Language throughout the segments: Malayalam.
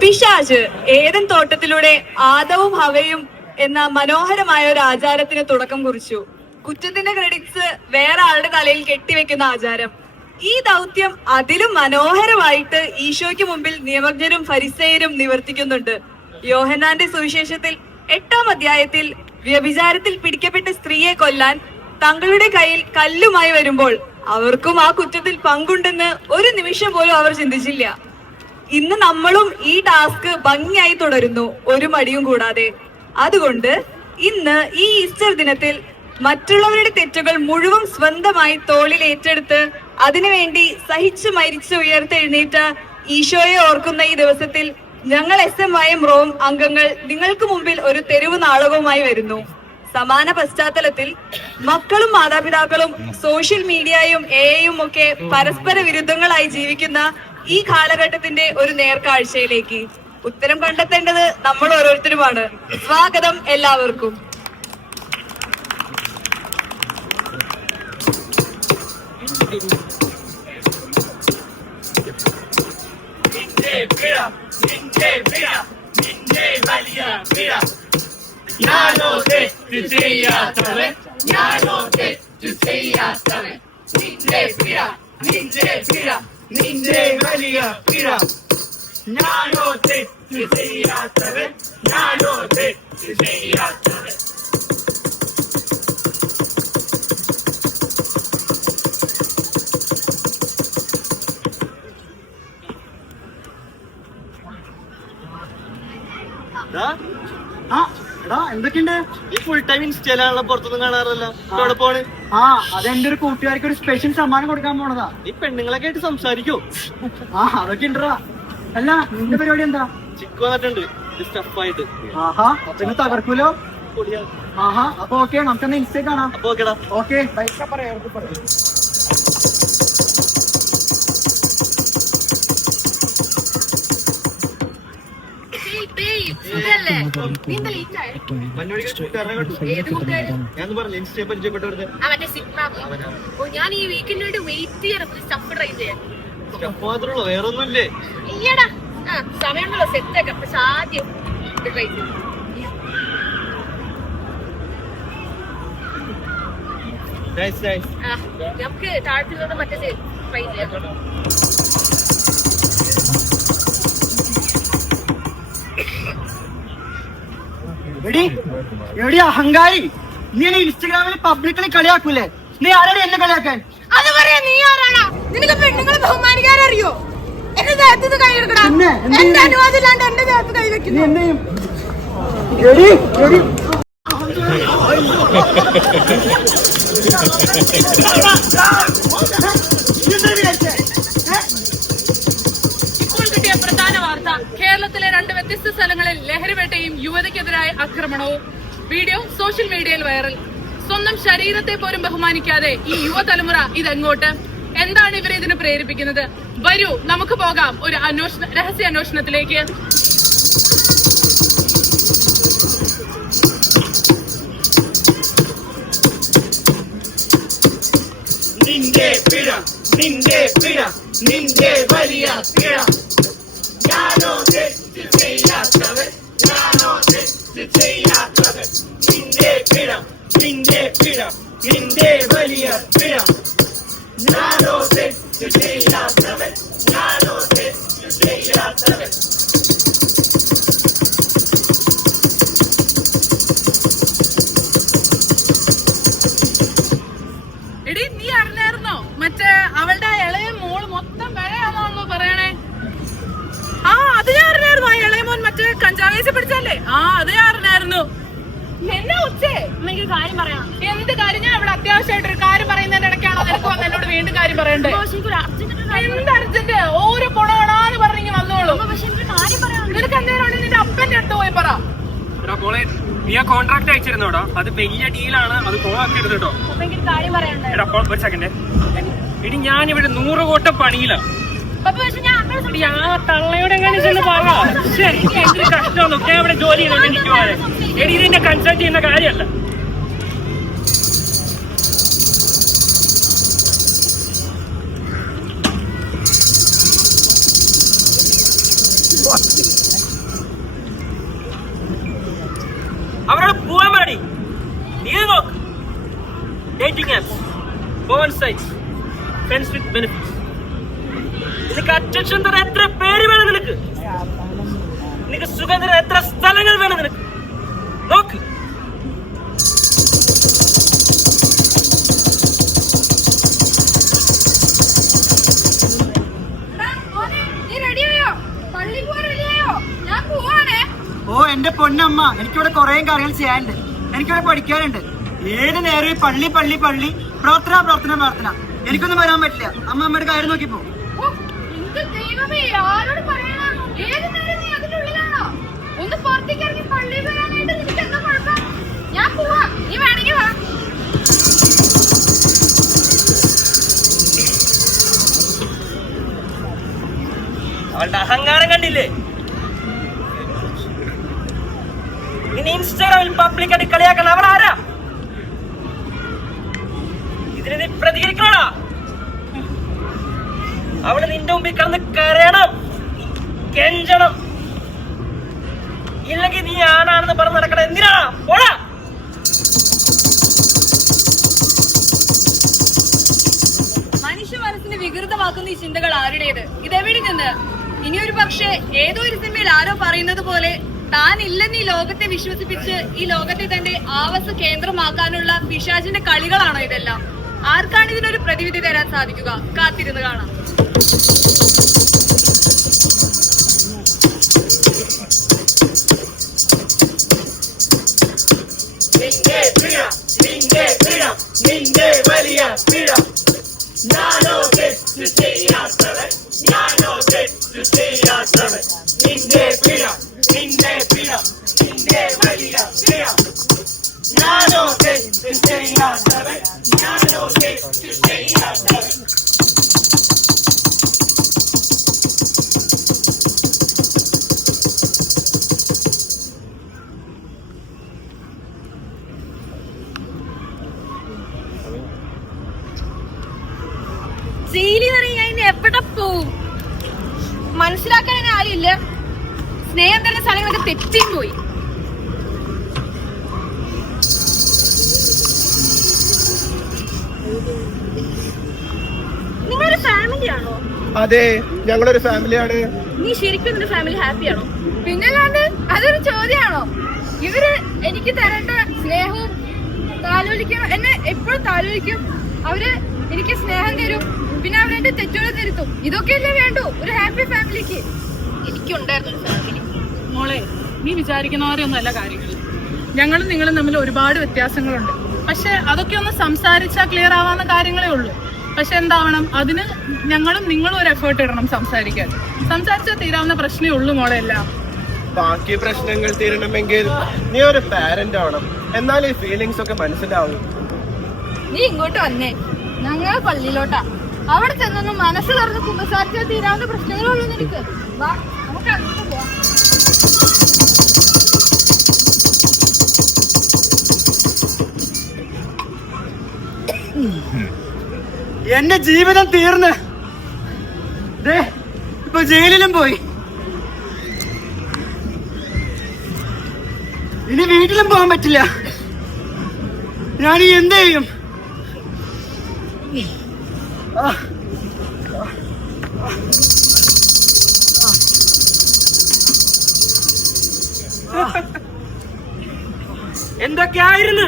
പിശാച് ഏദൻ തോട്ടത്തിലൂടെ ആദവും ഹവയും എന്ന മനോഹരമായ ഒരു ആചാരത്തിന് തുടക്കം കുറിച്ചു. കുറ്റത്തിന്റെ ക്രെഡിറ്റ്സ് വേറെ ആളുടെ തലയിൽ കെട്ടിവെക്കുന്ന ആചാരം. ഈ ദൗത്യം അതിലും മനോഹരമായിട്ട് ഈശോയ്ക്ക് മുമ്പിൽ നിയമജ്ഞരും ഫരിസേയരും നിവർത്തിക്കുന്നുണ്ട്. യോഹന്നാന്റെ സുവിശേഷത്തിൽ 8-ാം അധ്യായത്തിൽ വ്യഭിചാരത്തിൽ പിടിക്കപ്പെട്ട സ്ത്രീയെ കൊല്ലാൻ തങ്ങളുടെ കയ്യിൽ കല്ലുമായി വരുമ്പോൾ അവർക്കും ആ കുറ്റത്തിൽ പങ്കുണ്ടെന്ന് ഒരു നിമിഷം പോലും അവർ ചിന്തിച്ചില്ല. ഇന്ന് നമ്മളും ഈ ടാസ്ക് ഭംഗിയായി തുടരുന്നു, ഒരു മടിയും കൂടാതെ. അതുകൊണ്ട് ഇന്ന് ഈ ഈസ്റ്റർ ദിനത്തിൽ മറ്റുള്ളവരുടെ തെറ്റുകൾ മുഴുവൻ സ്വന്തമായി തോളിൽ ഏറ്റെടുത്ത് അതിനുവേണ്ടി സഹിച്ചു മരിച്ചു ഉയർത്തെഴുന്നേറ്റ ഈശോയെ ഓർക്കുന്ന ഈ ദിവസത്തിൽ ഞങ്ങൾ SMYM റോം അംഗങ്ങൾ നിങ്ങൾക്ക് മുമ്പിൽ ഒരു തെരുവ് നാടകവുമായി വരുന്നു. സമാന പശ്ചാത്തലത്തിൽ മക്കളും മാതാപിതാക്കളും സോഷ്യൽ മീഡിയയും AI ഒക്കെ പരസ്പര വിരുദ്ധങ്ങളായി ജീവിക്കുന്ന ഈ കാലഘട്ടത്തിന്റെ ഒരു നേർക്കാഴ്ചയിലേക്ക് ഉത്തരം കണ്ടെത്തേണ്ടത് നമ്മൾ ഓരോരുത്തരുമാണ്. സ്വാഗതം എല്ലാവർക്കും. ഞാനോ തെറ്റ് ചെയ്യാത്തവൻ, ഞാനോ തെറ്റ് ചെയ്യാത്തവൻ, നിന്റെ പിഴ, നിന്റെ പിഴ, നിന്റെ വലിയ പിഴ. ഞാനോ തെറ്റ് ചെയ്യാത്തവൻ, ഞാനോ തെറ്റ് ചെയ്യാത്തവൻ. എന്തൊക്കെയുണ്ട്? ഈ ഫുൾ ടൈം ഇൻസ്റ്റയിലാണല്ലോ, പുറത്തൊന്നും കാണാറില്ല. എവിടെ പോണ്? അതെന്റെ ഒരു കൂട്ടുകാർക്ക് ഒരു സ്പെഷ്യൽ സമ്മാനം കൊടുക്കാൻ പോണതാ. ഈ പെണ്ണുങ്ങളൊക്കെ ആയിട്ട് സംസാരിക്കോ? അതൊക്കെ ഉണ്ടടാ. അല്ല, നിന്റെ പരിപാടി എന്താ? ചിക്കു വന്നിട്ടുണ്ട് സ്റ്റഫായിട്ട്. അപ്പൊ തകർക്കൂലോ. അപ്പൊ ഓക്കെ, നമുക്കെന്നാ ഇൻസ്റ്റേ കാണാം. അപ്പൊ ഓക്കെടാ. ഓക്കെ. ഞാൻ ഈ വീക്കിന് വേണ്ടി വെയിറ്റ് ചെയ്യണം സ്റ്റഫ് ട്രൈ ചെയ്യാൻ. മാത്രമല്ലോ, വേറൊന്നുമില്ലേ? ഈയടാ സമയമുണ്ടല്ലോ, സെറ്റ് ആക്കാം. പക്ഷെ ആദ്യം ട്രൈ ചെയ്യാം. നമുക്ക് താഴത്തിലൂടെ മറ്റേ ട്രൈ ചെയ്യാം. എടി അഹങ്കാരി, നീ ഇൻസ്റ്റഗ്രാമിൽ പബ്ലിക്കലി കളിയാക്കൂലേ? നീ ആരാണ് എന്നെ കളിയാക്കാൻ? അത് പറയാ, നീ ആരാണാ? നിനക്ക് പെണ്ണുങ്ങളെ ബഹുമാനിക്കാൻ അറിയോ? എന്റെ ദേഹത്ത് കൈ എടുക്കടാ. എന്റെ അനുവാദം ഇല്ലാണ്ട് എന്റെ ദേഹത്ത് കൈ വെക്കുന്നു. ഇപ്പോൾ കിട്ടിയ പ്രധാന വാർത്ത: കേരളത്തിലെ 2 വ്യത്യസ്ത സ്ഥലങ്ങളിൽ ലഹരിവേട്ടയും യുവതിക്കെതിരായ ആക്രമണവും. വീഡിയോ സോഷ്യൽ മീഡിയയിൽ വൈറൽ. സ്വന്തം ശരീരത്തെ പോലും ബഹുമാനിക്കാതെ ഈ യുവതലമുറ ഇതെങ്ങോട്ട്? എന്താണ് ഇവരെ ഇതിന് പ്രേരിപ്പിക്കുന്നത്? വരൂ, നമുക്ക് പോകാം ഒരു രഹസ്യ അന്വേഷണത്തിലേക്ക്. നിന്റെ പിഴ, നിന്റെ പിഴ, നിന്റെ വലിയ പിഴ. ഞാനോ തെറ്റ് ചെയ്യാത്തവൻ, ഞാനോ തെറ്റ് ചെയ്യാത്തവൻ, നിന്റെ പിഴ, നിന്റെ പിഴ, നിന്റെ വലിയ പിഴ. ഞാനോ തെറ്റ് ചെയ്യാത്തവൻ, ഞാനോ തെറ്റ് ചെയ്യാത്തവൻ. എടി, നീ അറിഞ്ഞായിരുന്നോ മറ്റേ അവളുടെ ഇളയ മോള് മൊത്തം വിളയാണോ പറയണേ? അത് ഞാൻ അറിഞ്ഞായിരുന്നു. ആ ഇളയ മോൻ മറ്റേ കഞ്ചാവേശ പിടിച്ചല്ലേ? അത് ഞാൻ അറിഞ്ഞായിരുന്നു. എന്നാ ഉച്ചേ എനിക്ക് കാര്യം പറയാം. എന്ത് കാര്യം? ഞാൻ ഇവിടെ അത്യാവശ്യമായിട്ടൊരു കാര്യം പറയുന്നതിന്റെ ഇടയ്ക്കാണോ നിനക്ക് വന്ന് എന്നോട് വീണ്ടും കാര്യം പറയണ്ടേ? എന്ത് അർജന്റ്? ഓരോ പൊണോടാന്ന് പറഞ്ഞെങ്കിൽ വന്നോളൂ. നിനക്ക് എന്തെങ്കിലും നിന്റെ അപ്പന്റെ അടുത്ത് പോയി പറ. നീ ആ കോൺട്രാക്ട് അയച്ചിരുന്നോടാ, അത് വലിയ ഡീലാണ്, അത് പോകാക്കരുത് കേട്ടോ. ഒരു സെക്കൻഡ് എടി, ഞാനിവിടെ 100 കോട്ടം പണിയില്ല. ആ തള്ളയോട് എങ്ങനെ ചെന്ന് പറയാ? എന്തൊരു കഷ്ടമാണ്. ഞാൻ ഇവിടെ ജോലി ചെയ്തോണ്ട് എനിക്ക് പോകാൻ. എടി, ഇതിന്റെ കൺസൾട്ട് ചെയ്യുന്ന കാര്യമല്ല. What? ബെനിഫിറ്റ്സ്. നിനക്ക് അറ്റൻഷൻ തരാൻ എത്ര പേര് വേണം നിനക്ക്? നിനക്ക് സുഖം തരാൻ എത്ര സ്ഥലങ്ങൾ വേണം നിനക്ക്? നോക്ക്. ഓ എന്റെ പൊന്നമ്മ, എനിക്കിവിടെ കുറെ കാര്യങ്ങൾ ചെയ്യാനുണ്ട്. എനിക്കിവിടെ പഠിക്കാനുണ്ട്. ഏത് നേരം ഈ പള്ളി പള്ളി പള്ളി, പ്രാർത്ഥന പ്രാർത്ഥന പ്രാർത്ഥന. എനിക്കൊന്നും വരാൻ പറ്റില്ല. അമ്മയുടെ കാര്യം നോക്കിപ്പോ. ഒന്ന് പുറത്തേക്ക് ഇറങ്ങി പള്ളിയിൽ വരാനായിട്ട് നിനക്ക് എന്താ കുഴപ്പം? ഞാൻ പോവാ, നീ വേണമെങ്കിൽ വാ. അവളുടെ അഹങ്കാരം കണ്ടില്ലേ? ഇനി ഇൻസ്റ്റാഗ്രാമിൽ പബ്ലിക്കായിട്ട് കളിയാക്കാൻ അവൾ ആരാ? ഇതിന് നീ പ്രതികരിക്കണോടാ? അവള് നിന്റെ മുമ്പിൽ കിടന്ന് കരയണം, കെഞ്ചണം. ഇല്ലെങ്കിൽ നീ ആണാണെന്ന് പറഞ്ഞ് നടക്കണം. എന്തിനാ? പോടാ. മനുഷ്യ മനസ്സിനെ വികൃതമാക്കുന്ന ഈ ചിന്തകൾ ആരുടേത്? ഇതെവിടെ നിന്ന്? ഇനിയൊരു പക്ഷേ ഏതോ ഒരു സിനിമയിൽ ആരോ പറയുന്നത് പോലെ താൻ ഇല്ലെന്ന് ഈ ലോകത്തെ വിശ്വസിപ്പിച്ച് ഈ ലോകത്തെ തന്റെ ആവാസ കേന്ദ്രമാക്കാനുള്ള പിശാചിന്റെ കളികളാണോ ഇതെല്ലാം? ആർക്കാണ് ഇതിനൊരു പ്രതിവിധി തരാൻ സാധിക്കുക? കാത്തിരുന്ന് കാണാം. നിന്റെ വലിയ പിഴ ഞാനോ തെറ്റ് ചെയ്യാത്തവൻ, ഞാനോ തെറ്റ് ചെയ്യാത്തവൻ. നിന്റെ പിഴ, നിന്റെ പിഴ, നിന്റെ വലിയ പിഴ. ഞാനോ തെറ്റ് ചെയ്യാത്തവൻ, ഞാനോ തെറ്റ് ചെയ്യാത്തവൻ. ജയിലിൽ നിന്ന് ഇനി എവിടെ പോവും? മനസ്സിലാക്കാൻ ആരുമില്ല. സ്നേഹം തരുന്ന സ്ഥലങ്ങളൊക്കെ തെറ്റിയും പോയി. നിങ്ങളൊരു ഫാമിലിയാണോ? അതെ, ഞങ്ങളൊരു ഫാമിലിയാണ്. നീ ശരിക്കും നിന്റെ ഫാമിലി ഹാപ്പിയാണോ? പിന്നല്ലാണ്ട് അതൊരു ചോദ്യമാണോ? ഇവര് എനിക്ക് തരേണ്ട സ്നേഹവും താലോലിക്കും, എന്നെ എപ്പോഴും താലോലിക്കും. അവര് എനിക്ക് സ്നേഹം തരും, പിന്നെ അവരെന്റെ തെറ്റുകൾ തിരുത്തും. ഇതൊക്കെയല്ലേ വേണ്ടു ഒരു ഹാപ്പി ഫാമിലിക്ക്? എനിക്കുണ്ടായിരുന്നു ഒരു ഫാമിലി. മോളെ, നീ വിചാരിക്കുന്ന പോലെയൊന്നുമല്ല കാര്യങ്ങൾ. ഞങ്ങളും നിങ്ങളും തമ്മിൽ ഒരുപാട് വ്യത്യാസങ്ങളുണ്ട്. പക്ഷെ അതൊക്കെ ഒന്ന് സംസാരിച്ചാൽ ക്ലിയർ ആവാവുന്ന കാര്യങ്ങളേ ഉള്ളൂ. പക്ഷെ എന്താവണം, അതിന് ഞങ്ങളും നിങ്ങളും ഒരു എഫേർട്ട് ഇടണം സംസാരിക്കാൻ. സംസാരിച്ചാൽ തീരാവുന്ന പ്രശ്നമേ ഉള്ളൂ മോളെ. എല്ലാം ബാക്കി പ്രശ്നങ്ങൾ തീരണമെങ്കിൽ നീ ഒരു പാരന്റ് ആവണം. എന്നാൽ ഈ ഫീലിങ്സ് ഒക്കെ മനസ്സിലാവും. നീ ഇങ്ങോട്ട് വന്നേ, ഞങ്ങൾ പള്ളിയിലോട്ടാ. അവിടെ ചെന്നൊന്ന് മനസ്സ് തുറന്ന് കുമ്പസാരിച്ചാൽ തീരാവുന്ന പ്രശ്നങ്ങളുള്ളൂ നിനക്ക്. വാ, നമുക്ക് അങ്ങോട്ട് പോവാം. എന്റെ ജീവിതം തീർന്ന് ദേ ഇപ്പൊ ജയിലിലും പോയി. ഇനി വീട്ടിലും പോകാൻ പറ്റില്ല. ഞാൻ എന്ത് ചെയ്യും? എന്തൊക്കെയായിരുന്നു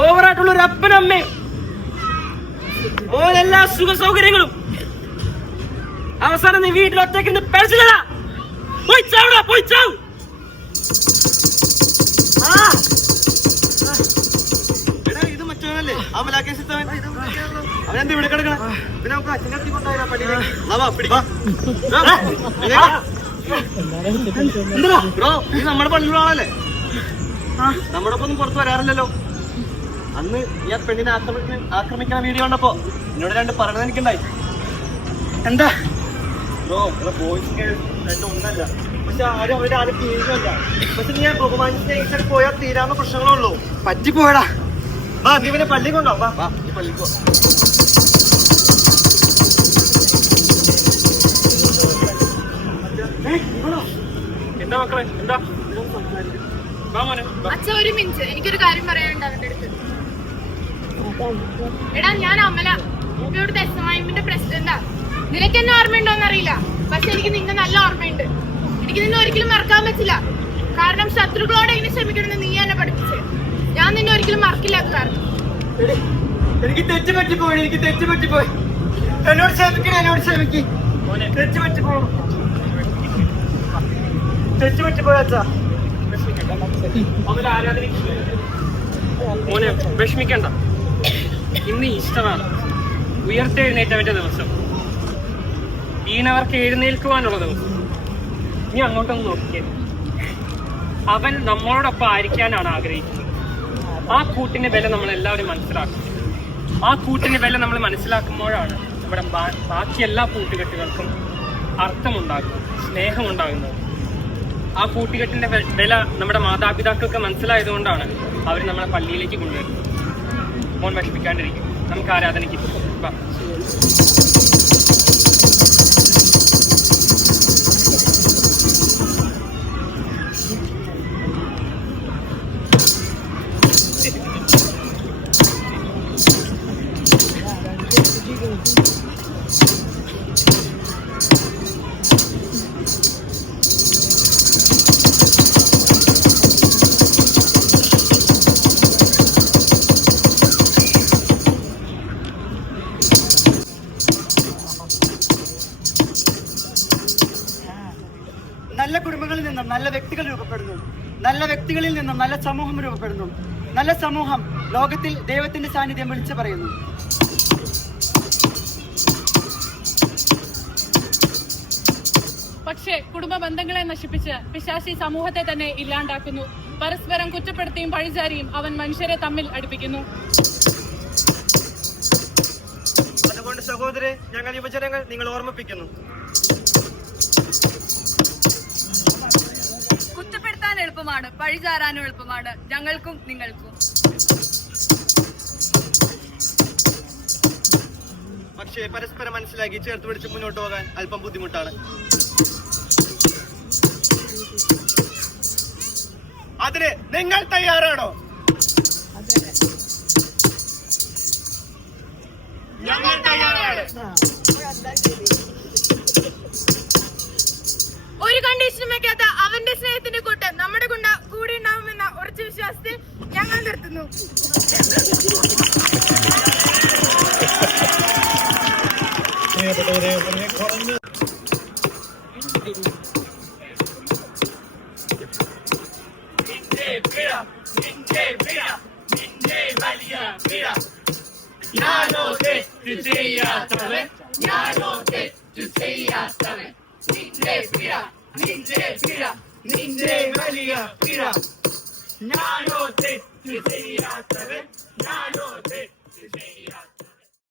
ഓവറായിട്ടുള്ള ഒരു അപ്പനമ്മയും ഓരെല്ലാ സുഖ സൗകര്യങ്ങളും. അവസാനം നീ വീട്ടിൽ ഒറ്റയ്ക്ക് പേടിച്ചില്ലടാ. പോയി ചാവടാ, പോയി ചാവ്. ഇത് മറ്റവനല്ലേ അവനെന്ത് ഇവിടെ കിടക്കണ? പിന്നെ നമുക്ക് അച്ഛനെ കൊണ്ടുപോയാ ബ്രോ, ഇത് നമ്മുടെ പള്ളിയുള്ള ആളല്ലേ? നമ്മുടെ ഒപ്പം ഒന്നും പുറത്ത് വരാറില്ലല്ലോ. അന്ന് ഈ ആ പെണ്ണിനെ ആക്രമിക്കണ വീഡിയോ കണ്ടപ്പോ എന്നോട് രണ്ട് പറയണത് എനിക്കുണ്ടായി. എന്താ ബ്രോ, ബോയ്സ് രണ്ടും ഒന്നല്ല. പക്ഷെ ആരും അവരുടെ ആരും തീരുമല്ല. പക്ഷെ നീ ബഹുമാനിച്ച് പോയാൽ തീരാവുന്ന പ്രശ്നങ്ങളേ ഉള്ളൂ. പറ്റിപ്പോയടാ. വാ, നീ ഇവനെ പള്ളി കൊണ്ടോ? വാ, നീ പള്ളിക്കോ. എന്താ മക്കളെ, എന്താ? അച്ഛ, ഒരു മിനിറ്റ്, എനിക്കൊരു കാര്യം പറയാനുണ്ട് അവന്റെ അടുത്ത്. എടാ, ഞാൻ അമല. ഇപ്പൊ ഇവിടുത്തെ SMIM-ന്റെ പ്രസിഡന്റാ. നിനക്ക് എന്നെ ഓർമ്മയുണ്ടോന്ന് അറിയില്ല, പക്ഷെ എനിക്ക് നിന്നെ നല്ല ഓർമ്മയുണ്ട്. എനിക്ക് നിന്നെ ഒരിക്കലും മറക്കാൻ പറ്റില്ല. കാരണം ശത്രുക്കളോട് എങ്ങനെ ക്ഷമിക്കണമെന്ന് നീ എന്നെ പഠിപ്പിച്ചേ. ഞാൻ നിന്നെ ഒരിക്കലും മറക്കില്ല. കാരണം എനിക്ക് തെറ്റ് പറ്റിപ്പോയി, എന്നോട് ക്ഷമിക്ക്. തെറ്റ് പറ്റിപ്പോയി അച്ഛാ. മോനെ വിഷമിക്കണ്ട. ഇന്ന് ഈസ്റ്ററാണ്, ഉയർത്തെഴുന്നേറ്റവന്റെ ദിവസം, വീണവർക്ക് എഴുന്നേൽക്കുവാനുള്ള ദിവസം. നീ അങ്ങോട്ടൊന്ന് നോക്കിയേ. അവൻ നമ്മളോടൊപ്പം ആയിരിക്കാനാണ് ആഗ്രഹിക്കുന്നത്. ആ കൂട്ടിന്റെ വില നമ്മൾ എല്ലാവരും മനസ്സിലാക്കും. ആ കൂട്ടിന്റെ വില നമ്മൾ മനസ്സിലാക്കുമ്പോഴാണ് നമ്മുടെ ബാക്കി എല്ലാ കൂട്ടുകെട്ടുകൾക്കും അർത്ഥമുണ്ടാകുന്നത്, സ്നേഹമുണ്ടാകുന്നത്. ആ കൂട്ടുകെട്ടിന്റെ വില നമ്മുടെ മാതാപിതാക്കൾക്ക് മനസ്സിലായതുകൊണ്ടാണ് അവർ നമ്മളെ പള്ളിയിലേക്ക് കൊണ്ടുവരുന്നത്. മോൻ വിഷമിക്കാണ്ടിരിക്കും, നമുക്ക് ആരാധനയ്ക്ക് പോകാം. നല്ല കുടുംബങ്ങളിൽ നിന്നും നല്ല വ്യക്തികൾ രൂപപ്പെടുന്നു. നല്ല വ്യക്തികളിൽ നിന്നും നല്ല സമൂഹം രൂപപ്പെടുന്നു. നല്ല സമൂഹം ലോകത്തിൽ ദൈവത്തിന്റെ സാന്നിധ്യം വിളിച്ചു പറയുന്നു. പക്ഷേ കുടുംബ ബന്ധങ്ങളെ നശിപ്പിച്ച് പിശാചി സമൂഹത്തെ തന്നെ ഇല്ലാണ്ടാക്കുന്നു. പരസ്പരം കുറ്റപ്പെടുത്തിയും പഴിചാരിയും അവൻ മനുഷ്യരെ തമ്മിൽ അടുപ്പിക്കുന്നു. അതുകൊണ്ട് സഹോദരരെ, ഞങ്ങൾ യുവജനങ്ങൾ നിങ്ങൾ ഓർമ്മിപ്പിക്കുന്നു. കുറ്റപ്പെടുത്താൻ എളുപ്പമാണ്, പഴിചാരാനും എളുപ്പമാണ്, ഞങ്ങൾക്കും നിങ്ങൾക്കും. പക്ഷേ പരസ്പരം മനസ്സിലാക്കി ചേർത്ത് പിടിച്ച് മുന്നോട്ട് പോകാൻ അല്പം ബുദ്ധിമുട്ടാണ്. അതിന് നിങ്ങൾ തയ്യാറാണോ? ഞങ്ങൾ തയ്യാറാണ്. ഒരു കണ്ടീഷനും വെക്കാത്ത അവന്റെ സ്നേഹത്തിന്റെ കൂട്ട് നമ്മുടെ കൂടെ ഉണ്ടാവുമെന്ന ഉറച്ച വിശ്വാസത്തിൽ ഞങ്ങൾ നിർത്തുന്നു. ഞാനോ തെറ്റ് ചെയ്യാത്തവൻ, ഞാനോ തെറ്റ് ചെയ്യാത്തവൻ, നിന്റെ പിഴ, നിന്റെ പിഴ, നിന്റെ വലിയ പിഴ. ഞാനോ തെറ്റ് ചെയ്യാത്തവൻ, ഞാനോ തെറ്റ് ചെയ്യാത്തവൻ.